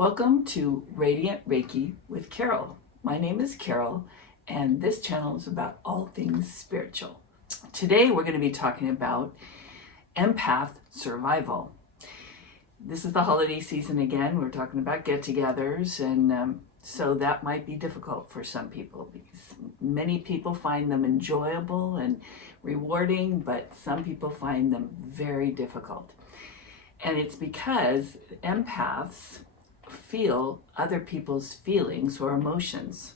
Welcome to Radiant Reiki with Carol. My name is Carol, and this channel is about all things spiritual. Today we're going to be talking about empath survival. This is the holiday season again. We're talking about get-togethers, and so that might be difficult for some people because many people find them enjoyable and rewarding, but some people find them very difficult. And it's because empaths feel other people's feelings or emotions.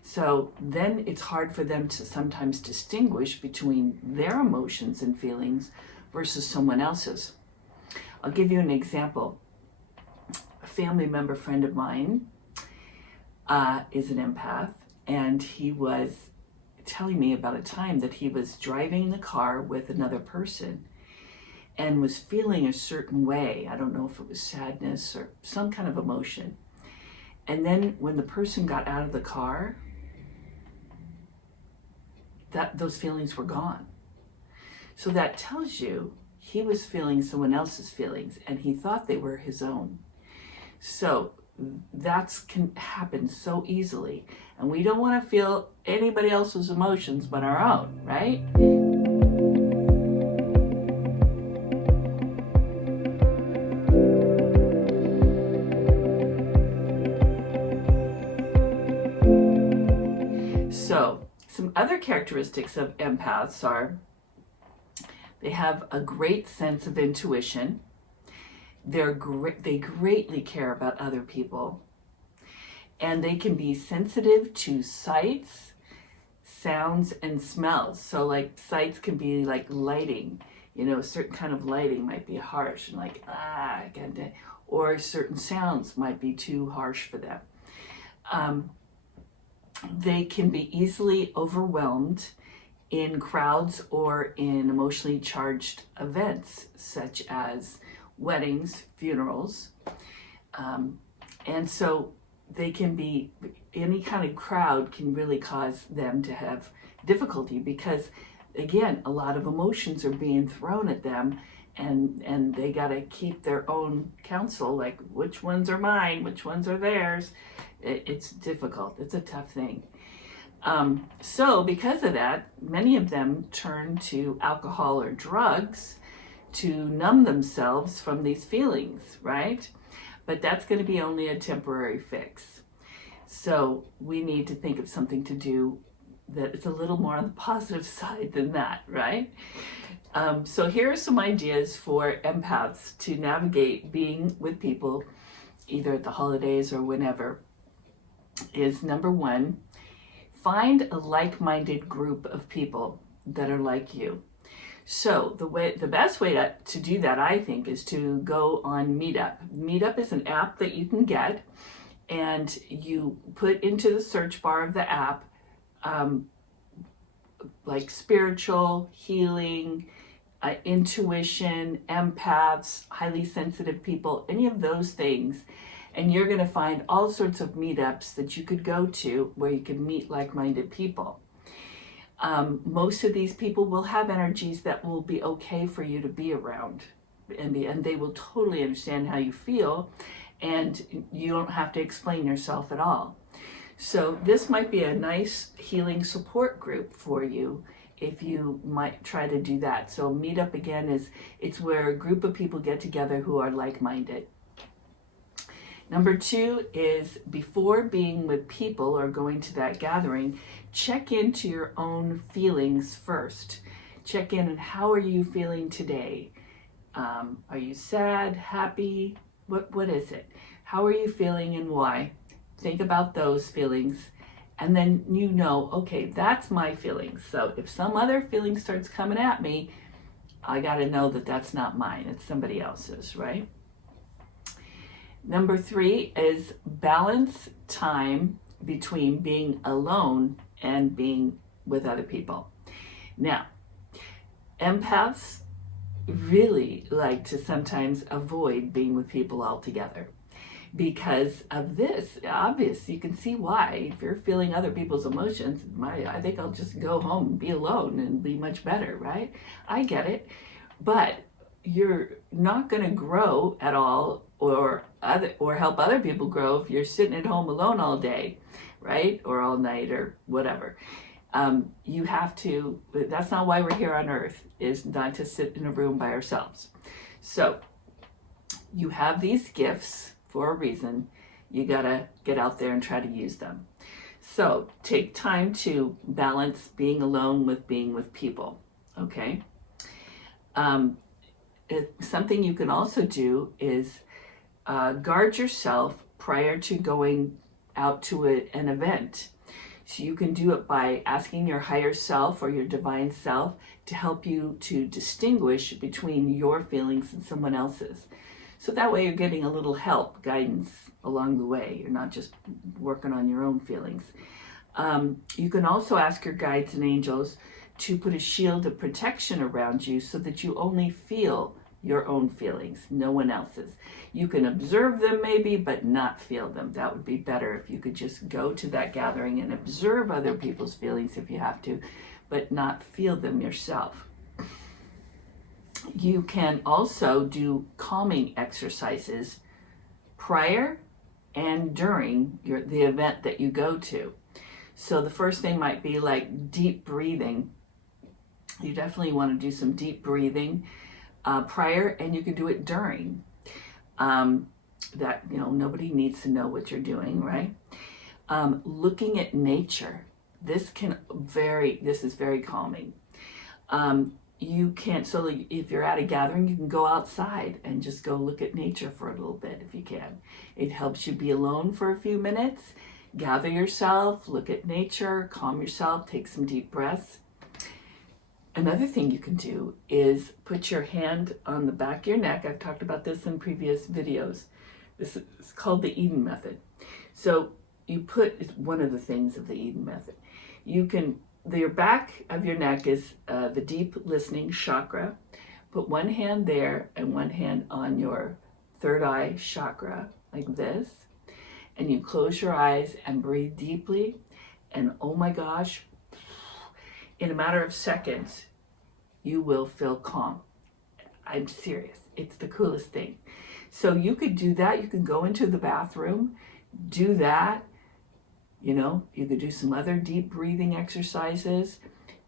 So then it's hard for them to sometimes distinguish between their emotions and feelings versus someone else's. I'll give you an example. A family member friend of mine is an empath, and he was telling me about a time that he was driving in the car with another person and was feeling a certain way. I don't know if it was sadness or some kind of emotion. And then when the person got out of the car, those feelings were gone. So that tells you he was feeling someone else's feelings and he thought they were his own. So that can happen so easily. And we don't want to feel anybody else's emotions but our own, right? So, some other characteristics of empaths are they have a great sense of intuition. They greatly care about other people. And they can be sensitive to sights, sounds, and smells. So like sights can be like lighting. You know, a certain kind of lighting might be harsh and like, or certain sounds might be too harsh for them. They can be easily overwhelmed in crowds or in emotionally charged events, such as weddings, funerals. And so they can be, any kind of crowd can really cause them to have difficulty because, again, a lot of emotions are being thrown at them, and they got to keep their own counsel, like which ones are mine, which ones are theirs. It's difficult. It's a tough thing. So because of that, many of them turn to alcohol or drugs to numb themselves from these feelings, right? But that's going to be only a temporary fix. So we need to think of something to do that is a little more on the positive side than that, right? So here are some ideas for empaths to navigate being with people, either at the holidays or whenever. Is number one, find a like-minded group of people that are like you. So the best way to do that, I think, is to go on Meetup. Meetup is an app that you can get, and you put into the search bar of the app like spiritual, healing, intuition, empaths, highly sensitive people, any of those things. And you're going to find all sorts of meetups that you could go to where you can meet like-minded people. Most of these people will have energies that will be okay for you to be around, and they will totally understand how you feel, and you don't have to explain yourself at all. So this might be a nice healing support group for you if you might try to do that. So Meetup, again, it's where a group of people get together who are like-minded. Number two is, before being with people or going to that gathering, check into your own feelings first. Check in on how are you feeling today? Are you sad, happy? What is it? How are you feeling and why? Think about those feelings, and then you know, okay, that's my feelings. So if some other feeling starts coming at me, I got to know that that's not mine. It's somebody else's, right? Number three is balance time between being alone and being with other people. Now, empaths really like to sometimes avoid being with people altogether because of this. Obvious, you can see why. If you're feeling other people's emotions, I think I'll just go home and be alone and be much better, right? I get it. But you're not going to grow at all or help other people grow if you're sitting at home alone all day, right? Or all night or whatever. You have to, that's not why we're here on earth, is not to sit in a room by ourselves. So you have these gifts for a reason. You gotta get out there and try to use them. So take time to balance being alone with being with people, okay? Something you can also do is guard yourself prior to going out to an event. So you can do it by asking your higher self or your divine self to help you to distinguish between your feelings and someone else's. So that way you're getting a little help, guidance along the way. You're not just working on your own feelings. You can also ask your guides and angels to put a shield of protection around you so that you only feel your own feelings, no one else's. You can observe them maybe, but not feel them. That would be better if you could just go to that gathering and observe other people's feelings if you have to, but not feel them yourself. You can also do calming exercises prior and during the event that you go to. So the first thing might be like deep breathing. You definitely want to do some deep breathing prior, and you can do it during. That, nobody needs to know what you're doing, right? Looking at nature. This is very calming. So if you're at a gathering, you can go outside and just go look at nature for a little bit if you can. It helps you be alone for a few minutes, gather yourself, look at nature, calm yourself, take some deep breaths. Another thing you can do is put your hand on the back of your neck. I've talked about this in previous videos. This is called the Eden method. So it's one of the things of the Eden method. Your back of your neck is the deep listening chakra. Put one hand there and one hand on your third eye chakra, like this. And you close your eyes and breathe deeply. And oh my gosh, in a matter of seconds, you will feel calm. I'm serious. It's the coolest thing. So you could do that. You can go into the bathroom, do that. You could do some other deep breathing exercises,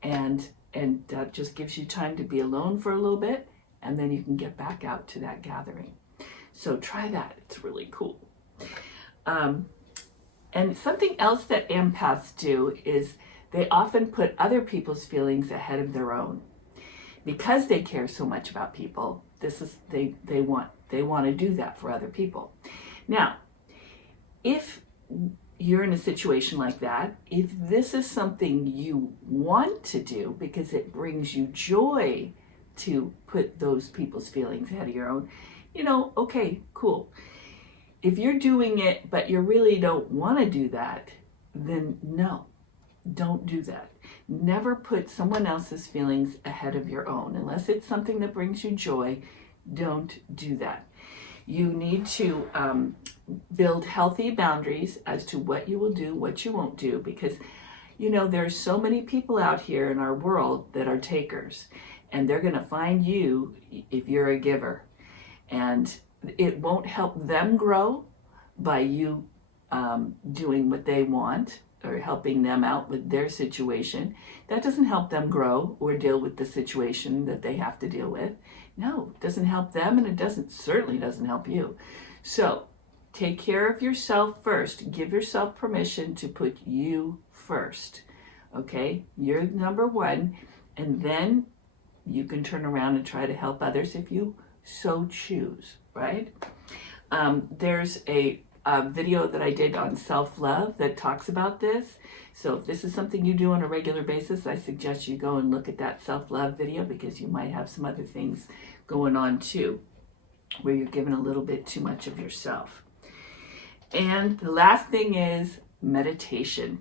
and that just gives you time to be alone for a little bit, and then you can get back out to that gathering. So try that. It's really cool. And something else that empaths do is they often put other people's feelings ahead of their own. Because they care so much about people, they want to do that for other people. Now, if you're in a situation like that, if this is something you want to do because it brings you joy to put those people's feelings ahead of your own, okay, cool. If you're doing it but you really don't want to do that, then no, don't do that. Never put someone else's feelings ahead of your own. Unless it's something that brings you joy, don't do that. You need to build healthy boundaries as to what you will do, what you won't do, because there's so many people out here in our world that are takers, and they're going to find you if you're a giver, and it won't help them grow by you doing what they want or helping them out with their situation. That doesn't help them grow or deal with the situation that they have to deal with. No, it doesn't help them, and it certainly doesn't help you. So take care of yourself first. Give yourself permission to put you first. Okay? You're number one, and then you can turn around and try to help others if you so choose, right? There's a video that I did on self-love that talks about this. So if this is something you do on a regular basis, I suggest you go and look at that self-love video, because you might have some other things going on too, where you're giving a little bit too much of yourself. And the last thing is meditation.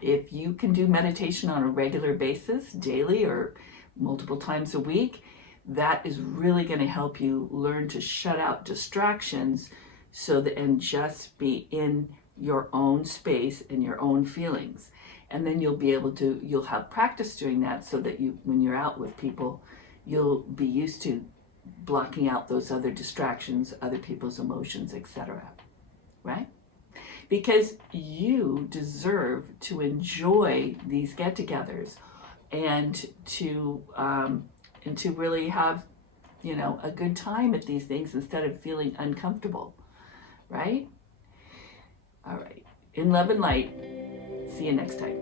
If you can do meditation on a regular basis, daily or multiple times a week, that is really going to help you learn to shut out distractions and just be in your own space and your own feelings. And then you'll have practice doing that, so that when you're out with people, you'll be used to blocking out those other distractions, other people's emotions, etc. Right? Because you deserve to enjoy these get-togethers and to really have, you know, a good time at these things instead of feeling uncomfortable, right? All right. In love and light. See you next time.